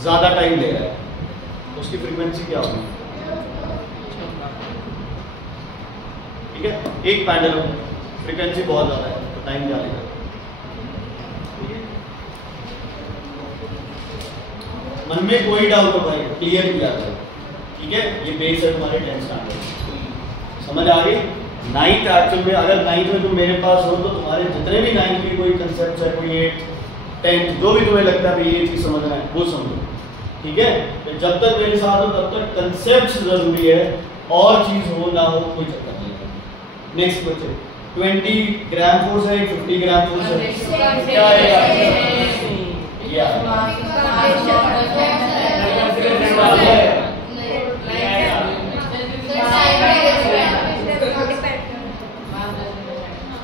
ज्यादा टाइम ले रहा है तो उसकी फ्रीक्वेंसी क्या होगी? ठीक है, एक पेंडुलम फ्रीक्वेंसी बहुत ज्यादा है तो टाइम क्या लेगा? मन में कोई डाउट हो भाई, क्लियर किया जाए। ठीक है, ये बेस है तुम्हारे 10th स्टैंडर्ड, समझ आ गई। 9th एक्चुअल में अगर 9th में तुम मेरे पास हो तो तुम्हारे जितने भी 9th की कोई कंसेप्ट है, कोई 8th 10th जो भी तुम्हें लगता है ये चीज समझना है वो समझो। ठीक है, तो जब तक मेरे साथ हो तब तक कंसेप्ट जरूरी है, और चीज हो ना हो कोई चक्कर नहीं है। नेक्स्ट क्वेश्चन, 20 ग्राम फोर्स है, 50 ग्राम फोर्स है, क्या आएगा?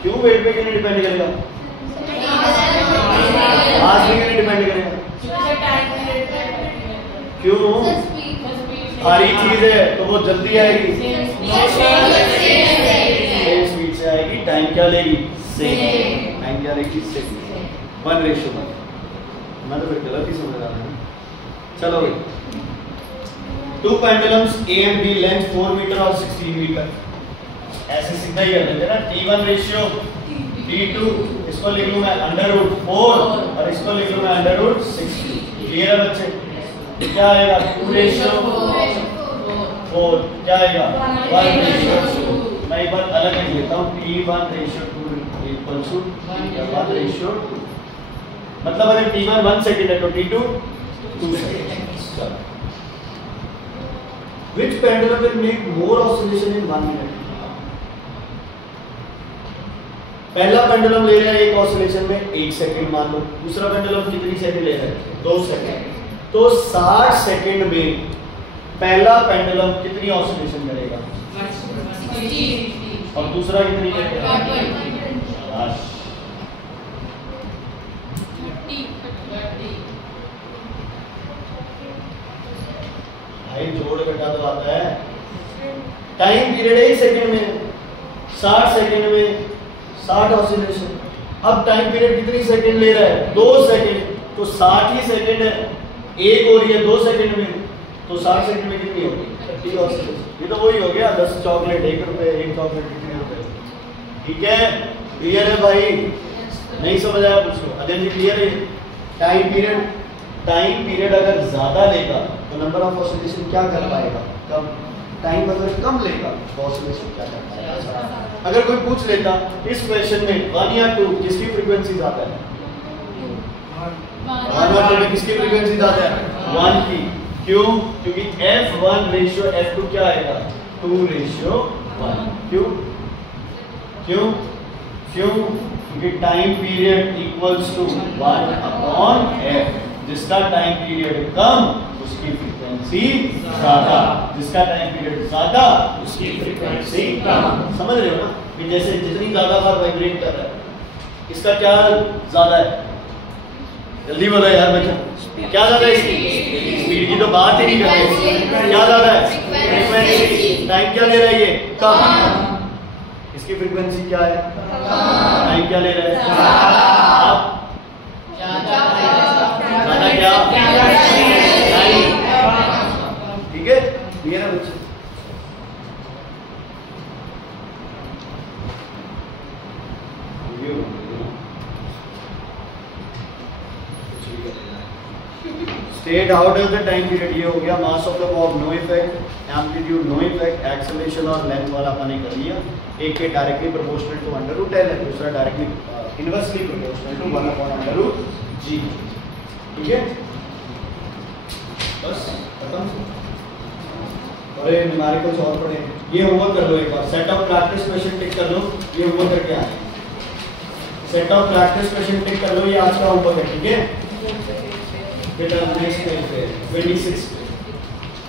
क्यों वेट पे क्यों नहीं डिपेंड करेगा? मास पे क्यों नहीं डिपेंड करेगा? क्यों? सारी चीज है तो वो जल्दी आएगी, सेम स्पीड से आएगी। टाइम क्या लेगी? सेम। टाइम क्या लेगी? सेम। 1:1। मैं तो फिर गलत ही समझ रहा था। चलो भाई, 2 pendulums A and B length 4 metre और 16 मीटर, ऐसे सीधा ही कर देंगे ना। T1 T2, इसको लिख लूं मैं √4 और इसको लिख लूं मैं √60। क्लियर है बच्चे? क्या आएगा? 2:4। क्या आएगा? 1:2। मैं एक बार अलग लिख लेता हूँ, T1:2 = 1:2। मतलब अगर T1 1 सेकंड है तो T2 2 second. Which pendulum will make more oscillation in 1 minute? पहला पेंडुलम ले रहा है एक ऑसिलेशन में 1 सेकंड मान लो, दूसरा पेंडुलम कितनी सेकंड ले रहा है? 2 सेकंड। तो 60 सेकंड में पहला पेंडुलम कितनी ऑसिलेशन करेगा? और दूसरा कितनी करेगा? भाई जोड़ घटा तो आता है। टाइम पीरियड है सेकंड में, 60 सेकंड में 60 ऑसिलेशन। अब टाइम पीरियड कितनी सेकंड ले रहा है? 2 सेकंड। तो 60 ही सेकंड है, एक हो रही है 2 सेकंड में, तो 60 सेकंड में कितनी होगी? 30 ऑसिलेशन। ये तो वही हो गया 10 चॉकलेट 1 रुपए, 1 चॉकलेट कितने रुपए? ठीक है, क्लियर है भाई? नहीं समझ आया पूछो। अजय जी क्लियर है? टाइम पीरियड अगर ज्यादा लेगा तो नंबर ऑफ ऑसिलेशन क्या कर पाएगा? कम। टाइम अगर कम लेगा तो ऑसिलेशन क्या कर पाएगा? अगर कोई पूछ लेता इस क्वेश्चन में 1 या 2 किसकी फ्रीक्वेंसी ज्यादा है? 1 और 2 में किसकी फ्रीक्वेंसी ज्यादा है? 1 की। क्यों? क्योंकि F1:F2 क्या आएगा? 2:1। क्यों? क्यों? क्यों? क्योंकि time period equals to 1/F। जिसका टाइम पीरियड कम उसकी फ्रीक्वेंसी ज्यादा, जिसका टाइम पीरियड ज्यादा उसकी फ्रीक्वेंसी कम। समझ रहे हो ना? कि जैसे जितनी ज्यादा बार वाइब्रेट कर रहा है इसका क्या ज्यादा है? जल्दी बोलो यार बच्चा, क्या ज्यादा है? स्पीड की तो बात ही नहीं कर रहे। क्या ज्यादा है? फ्रीक्वेंसी। टाइम क्या ले रहा है? ये कम। इसकी फ्रीक्वेंसी क्या है? टाइम क्या ले रहा है? आप क्या? ठीक है, ये ना बच्चे। Stay great, how does the time period, ये हो गया mass of the bob no effect, amplitude no effect, acceleration और लेंथ वाला अपने कर लिया। एक के डायरेक्टली प्रोपोर्शनल टू √10 है, दूसरा directly inversely proportional to 1/√g। ठीक है, बस खत्म। और ये न्यूमेरिकल्स और पढ़े, ये होमवर्क कर लो एक बार, set of practice question tick कर लो, ये होमवर्क करके आए। Set of practice question tick कर लो, ये आज का होमवर्क है। ठीक है बेटा, नेक्स्ट पेज पे 26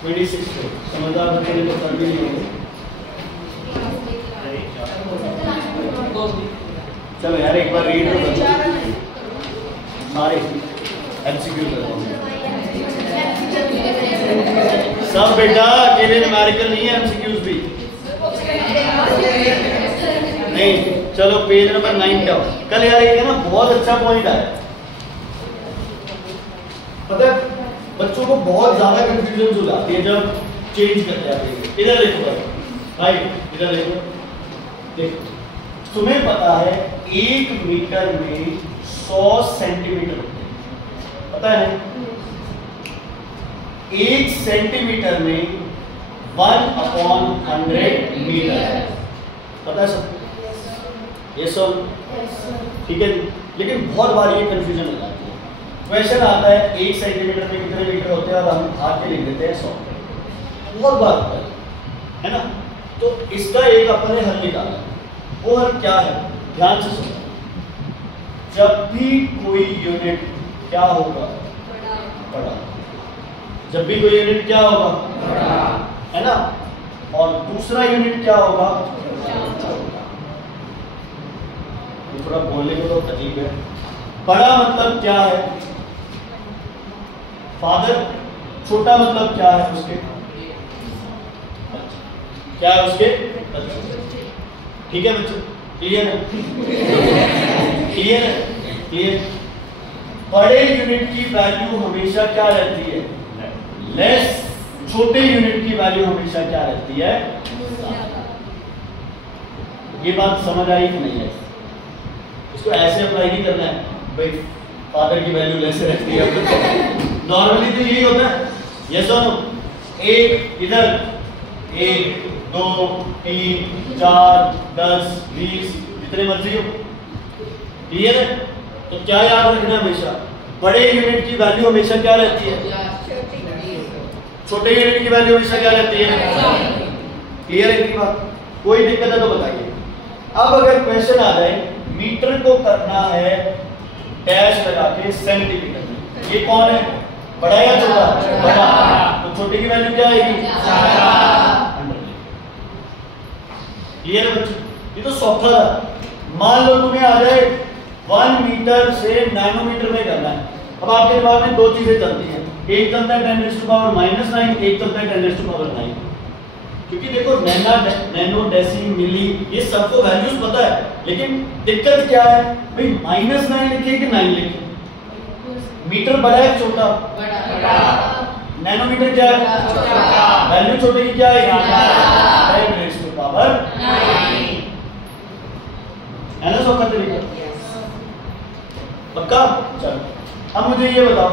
पे समझदार बच्चे ने तो कर भी नहीं होंगे। चलो यार एक बार रीड कर सारे एमसीक्यू करो सब बेटा, अकेले न्यूमेरिकल नहीं है, एमसीक्यूज भी नहीं। चलो पेज नंबर 9 का कल यार एक है ना बहुत अच्छा पॉइंट आया, पता है बच्चों को बहुत ज्यादा कंफ्यूजन हो जाती है जब चेंज करते हैं। इधर देखो भाई, इधर देखो, देखो तुम्हें पता है 1 मीटर में 100 सेंटीमीटर होते हैं, पता है? 1 सेंटीमीटर में 1/100 मीटर, पता है सबको? ये सब ठीक है, लेकिन बहुत बार ये कंफ्यूजन हो जाती है। क्वेश्चन आता है 1 सेंटीमीटर में कितने मीटर होते हैं और हम भाग के लिख देते हैं 100, बहुत बार होता है ना। तो इसका एक अपने हल निकाला, वो हल क्या है, ध्यान से सुनो। जब भी कोई यूनिट क्या होगा, बड़ा, जब भी कोई यूनिट क्या होगा, बड़ा, है ना, और दूसरा यूनिट क्या होगा, छोटा। थोड़ा बोलने को तो अजीब है। बड़ा मतलब क्या है, फादर, छोटा मतलब क्या है उसके, क्या है उसके बच्चे। ठीक है बच्चों, क्लियर है? क्लियर है? क्लियर। बड़े यूनिट की वैल्यू हमेशा क्या रहती है, लेस, छोटे यूनिट की वैल्यू हमेशा क्या रहती है, ये बात समझ आई कि नहीं है? इसको ऐसे अप्लाई नहीं करना है भाई, फादर की वैल्यू लेस रहती है, नॉर्मली तो यही होता है। यस और नो? एक इधर 1 2 3 4 10 20 जितने मर्जी हो, क्लियर है? तो क्या याद रखना हमेशा, बड़े यूनिट की वैल्यू हमेशा क्या रहती है, छोटे यूनिट की वैल्यू हमेशा क्या रहती है। क्लियर है इतनी बात? कोई दिक्कत है तो बताइए। अब अगर क्वेश्चन आ जाए मीटर को करना है डैश लगा के सेंटीमीटर में, ये कौन है, बड़ा या छोटा? बड़ा, तो छोटे की वैल्यू क्या आएगी, 100। क्लियर है बच्चों? ये तो सौखा था। मान लो तुम्हें आ जाए 1 मीटर से नैनोमीटर में करना है। अब आपके दिमाग में दो चीजें चलती हैं, एक चलता है 10⁻⁹, एक चलता है 10⁻⁹। क्योंकि देखो नैनो, डेसी, मिली, ये सबको वैल्यूज पता है, लेकिन दिक्कत क्या है भाई, -9 लिखे कि 9 लिखे? मीटर बड़ा है छोटा, बड़ा, नैनोमीटर क्या है, छोटा, वैल्यू छोटे की क्या है, 10⁻⁹ है ना सौखा तरीका? पक्का? चलो अब मुझे ये बताओ,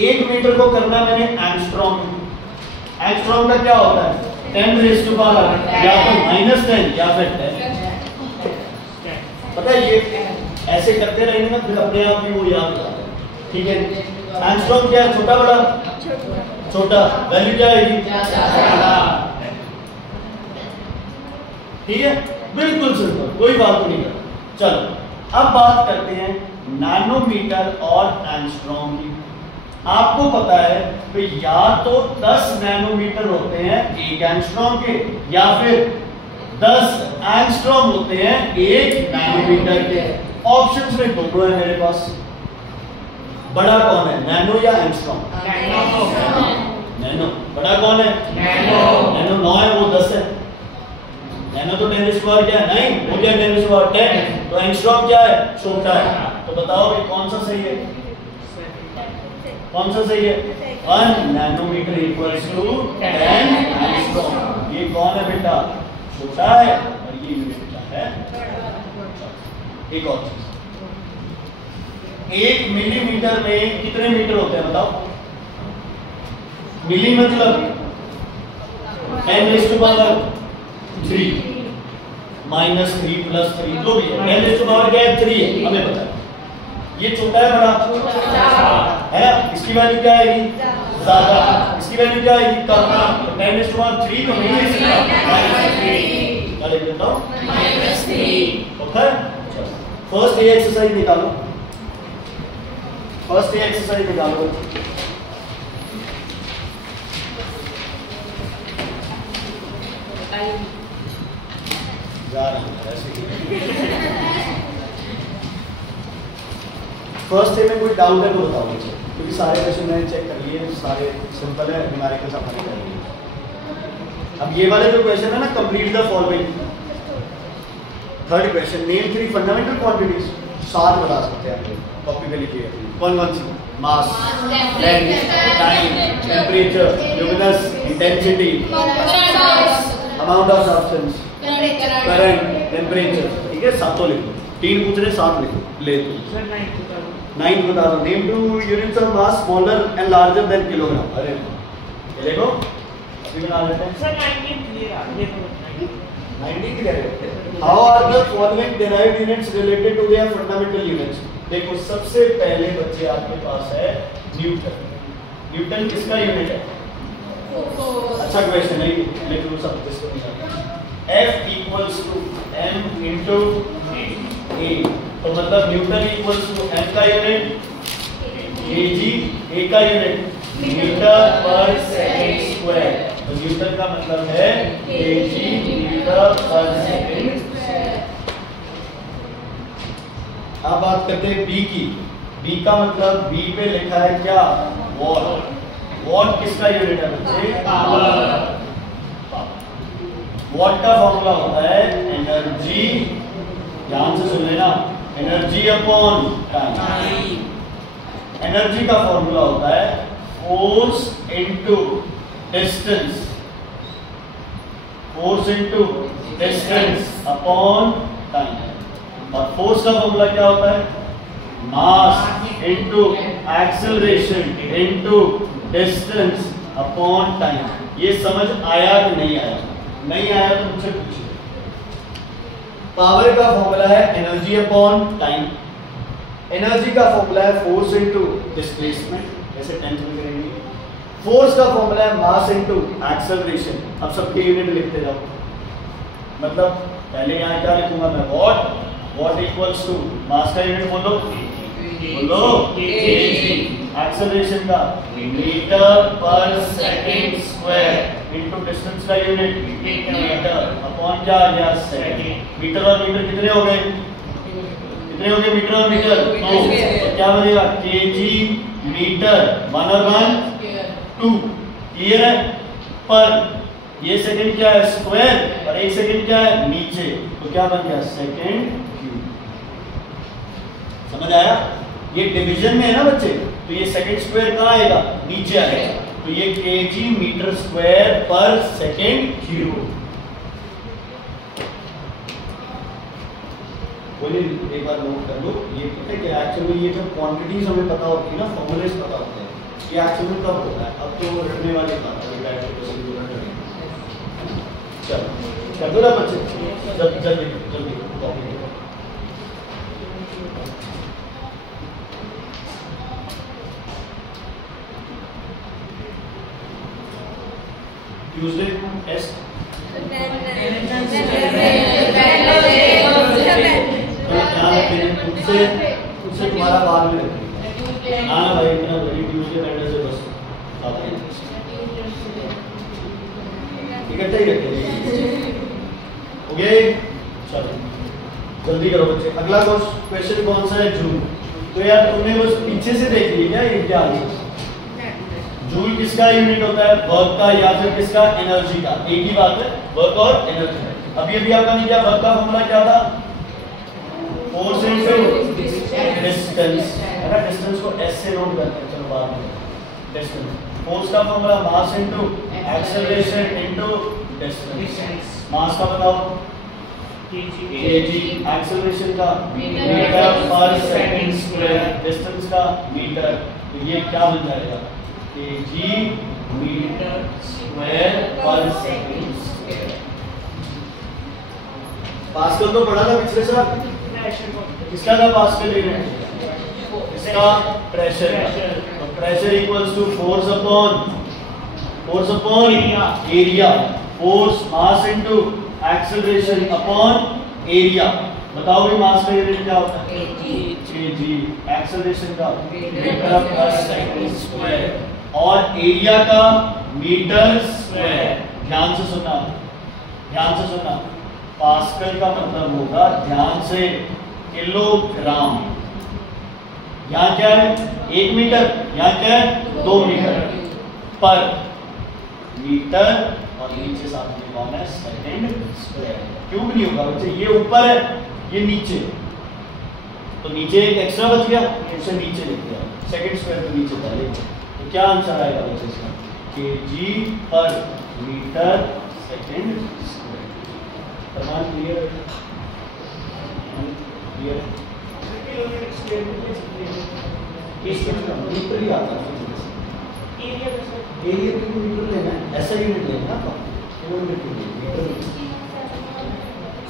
1 मीटर को करना मैंने एंगस्ट्रॉम। एंगस्ट्रॉम का क्या होता है, 10⁻, या तो -10 या फिर 10। पता है ये ऐसे करते रहेंगे ना, फिर अपने आप ही वो याद हो जाता है। ठीक है, एंगस्ट्रॉम क्या है, छोटा बड़ा, छोटा, वैल्यू क्या आएगी, ठीक है, बिल्कुल सिंपल, कोई बात नहीं कर। चलो अब बात करते हैं नैनोमीटर और एंगस्ट्रॉम की। आपको पता है कि या तो 10 नैनोमीटर होते हैं 1 एंगस्ट्रॉम के, या फिर 10 एंगस्ट्रॉम होते हैं 1 नैनोमीटर के। ऑप्शंस में दोनों है मेरे पास। बड़ा कौन है, नैनो या एंगस्ट्रॉम? नैनो। बड़ा कौन है, नैनो 9 है, वो 10 है। नैनो तो 10⁻⁴ क्या है, 9, वो क्या 10⁻10, तो एंगस्ट्रॉम क्या है, छोटा है। तो बताओ भाई कौन सा सही है, कौन सा सही है? 1 नैनोमीटर इक्वल्स टू 10 एंगस्ट्रॉम। ये कौन है बेटा, छोटा है, और ये यूनिट क्या है, एक और चीज, 1 मिलीमीटर में कितने मीटर होते हैं बताओ? मिली मतलब 10⁻³ -3 + 3 जो भी है, 10⁻³ क्या है 3 है, हमें पता है। ये छोटा है बड़ा है ना, इसकी वैल्यू क्या आएगी ज्यादा, इसकी वैल्यू क्या आएगी कम। 10⁻³ तो नहीं है, क्या लिख देता हूं -3 होता है। फर्स्ट ये एक्सरसाइज निकालो, फर्स्ट ये एक्सरसाइज निकालो। फर्स्ट डे में कोई डाउट है तो बताओ मुझे, क्योंकि सारे क्वेश्चन मैंने चेक कर लिए, सारे सिंपल है, न्यूमेरिकल्स आपने कर लिए। अब ये वाले जो क्वेश्चन है ना, complete the following. Third question, name 3 fundamental quantities. 7 बता सकते हैं आप, कॉपी पे लिखिए। कौन कौन सी? Mass, length, time, temperature, luminous, intensity, amount of substance, current, temperature. ठीक है, सातों लिखो। 3 पूछ रहे, 7 लिखो। ले तो सर 9 बता दो। Name 2 units of mass smaller and larger than kilogram. अरे ये देखो, अभी बना लेते हैं। सर 19 क्लियर आ ये तो 90 क्लियर है। How are the following derived units related to their fundamental units. देखो, सबसे पहले बच्चे आपके पास है न्यूटन। न्यूटन किसका यूनिट है? अच्छा क्वेश्चन है, लिख लो सब जिसको नहीं आता। F = m × a, तो मतलब न्यूटन = m का यूनिट, kg a का यूनिट m/s²। तो न्यूटन का मतलब है kg m/s²। अब बात करते हैं बी की। बी का मतलब बी पे लिखा है क्या? वॉट। वॉट किसका यूनिट है बच्चे? पावर। वॉट का फॉर्मूला होता है एनर्जी, ध्यान से सुन लेना, एनर्जी अपॉन टाइम। एनर्जी का फॉर्मूला होता है force into distance, force into distance upon time. और फोर्स का फॉर्मूला क्या होता है? मास into acceleration into distance upon time. ये समझ आया कि नहीं आया? नहीं आया तो मुझसे पूछिए। पावर का फॉर्मूला है एनर्जी अपॉन टाइम। एनर्जी का फॉर्मूला है फोर्स इनटू डिस्प्लेसमेंट, जैसे 10th में करेंगे। फोर्स का फॉर्मूला है मास इनटू एक्सेलरेशन। अब सबके यूनिट लिखते जाओ। मतलब पहले यहाँ क्या लिखूंगा मैं? Watt. Watt equals to mass का यूनिट बोलो kg। एक्सेलरेशन का m/s² इनटू डिस्टेंस का यूनिट मीटर अपॉन क्या आ गया? सेकंड। मीटर और मीटर कितने हो गए? कितने हो गए मीटर और मीटर? तो क्या बनेगा? kg मीटर 1 और 1 2। क्लियर है? पर ये सेकंड क्या है? स्क्वायर। और 1 सेकंड क्या है? नीचे। तो क्या बन गया? Second cube. समझ आया? ये डिवीजन में है ना बच्चे, तो ये सेकंड स्क्वायर कहाँ आएगा? नीचे आएगा। तो ये kg m²/s³ बोलिए। एक बार नोट कर लो। ये पता है कि एक्चुअली ये जब क्वांटिटीज हमें पता होती है ना, फॉर्मूलेस पता होते हैं, ये एक्चुअली कब होता है? अब तो रखने वाली बात है। चलो कर दो ना बच्चे, जल्दी जल्दी जल्दी कॉपी। ट्यूसडे टेस्ट उससे तुम्हारा बाद में ना भाई, इतना बड़ी ट्यूसडे वेडनेसडे बस आता है, इकट्ठे ही रखते हैं। ओके चलो जल्दी करो बच्चे। अगला क्वेश्चन कौन सा है? जूल। तो यार तुमने बस पीछे से देख लिया क्या? ये क्या आंसर? जूल किसका यूनिट होता है? वर्क का या फिर किसका? एनर्जी का। एक ही बात है, वर्क और एनर्जी। अभी अभी आपका नहीं क्या? वर्क का फॉर्मूला क्या था? फोर्स इनटू डिस्टेंस, है ना? डिस्टेंस को एस से नोट करते हैं, चलो बाद में। डिस्टेंस। फोर्स का formula mass into acceleration into distance. Mass का बताओ? kg। एक्सेलरेशन का m/s²। डिस्टेंस का मीटर। तो ये क्या बन जाएगा? kg मीटर स्क्वायर पर सेकंड स्क्वायर। पास्कल तो पढ़ा था पिछले साल, किसका था पास्कल ले रहे हैं? इसका प्रेशर। तो pressure equals to force upon area, force mass into acceleration upon area. बताओ भी मास का यूनिट क्या होता है? केजी। एक्सेलरेशन का मीटर पर सेकंड स्क्वायर और एरिया का मीटर स्क्वायर। ध्यान से सुनना, पास्कल का मतलब होगा, ध्यान से, किलोग्राम। यहाँ क्या है? 1 मीटर, यहाँ क्या है? 2 मीटर पर मीटर और नीचे साथ में कौन है? Second square. क्यूब नहीं होगा बच्चे, ये ऊपर है, ये नीचे, तो नीचे एक एक्स्ट्रा बच गया, उसे नीचे लिख दिया, सेकंड स्क्वायर तो नीचे पहले। तो क्या आंसर आएगा बच्चे इसका? केजी पर मीटर सेकंड स्क्वायर। प्रमाण क्लियर है? क्लियर है? मीटर ही आता है, एरिया को मीटर लेना है, ऐसा यूनिट लेना है।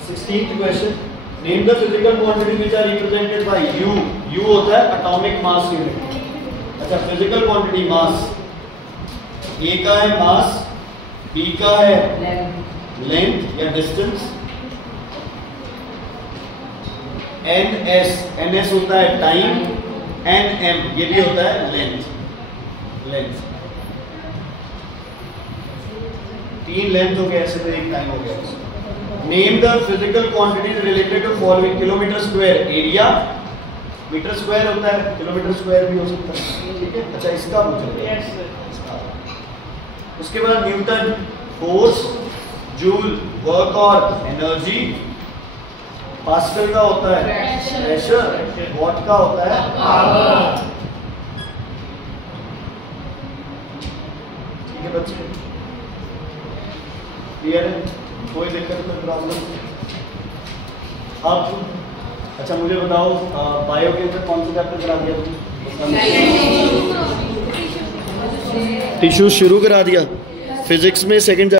16th question, name the physical quantity which are represented by U। U होता है एटॉमिक मास यूनिट। अच्छा, फिजिकल क्वांटिटी मास, A का है मास, B का है लेंथ या डिस्टेंस, NS होता है टाइम, NM ये भी होता है लेंथ। 3 लेंथ हो गया, ऐसे तो एक टाइम हो गया। Name the physical quantities related to following. Kilometre square area, metre square होता है, किलोमीटर स्क्वायर भी हो सकता है, ठीक है। अच्छा, इसका पूछ रहे हैं। उसके बाद न्यूटन फोर्स, जूल वर्क और एनर्जी, पास्कल का होता है प्रेशर, वॉट का होता है पावर। ठीक है बच्चे, क्लियर है? कोई दिक्कत, कोई प्रॉब्लम? अब अच्छा मुझे बताओ, बायो के अंदर कौन सा चैप्टर करा दिया तुमने? टिश्यू शुरू करा दिया। फिजिक्स में सेकंड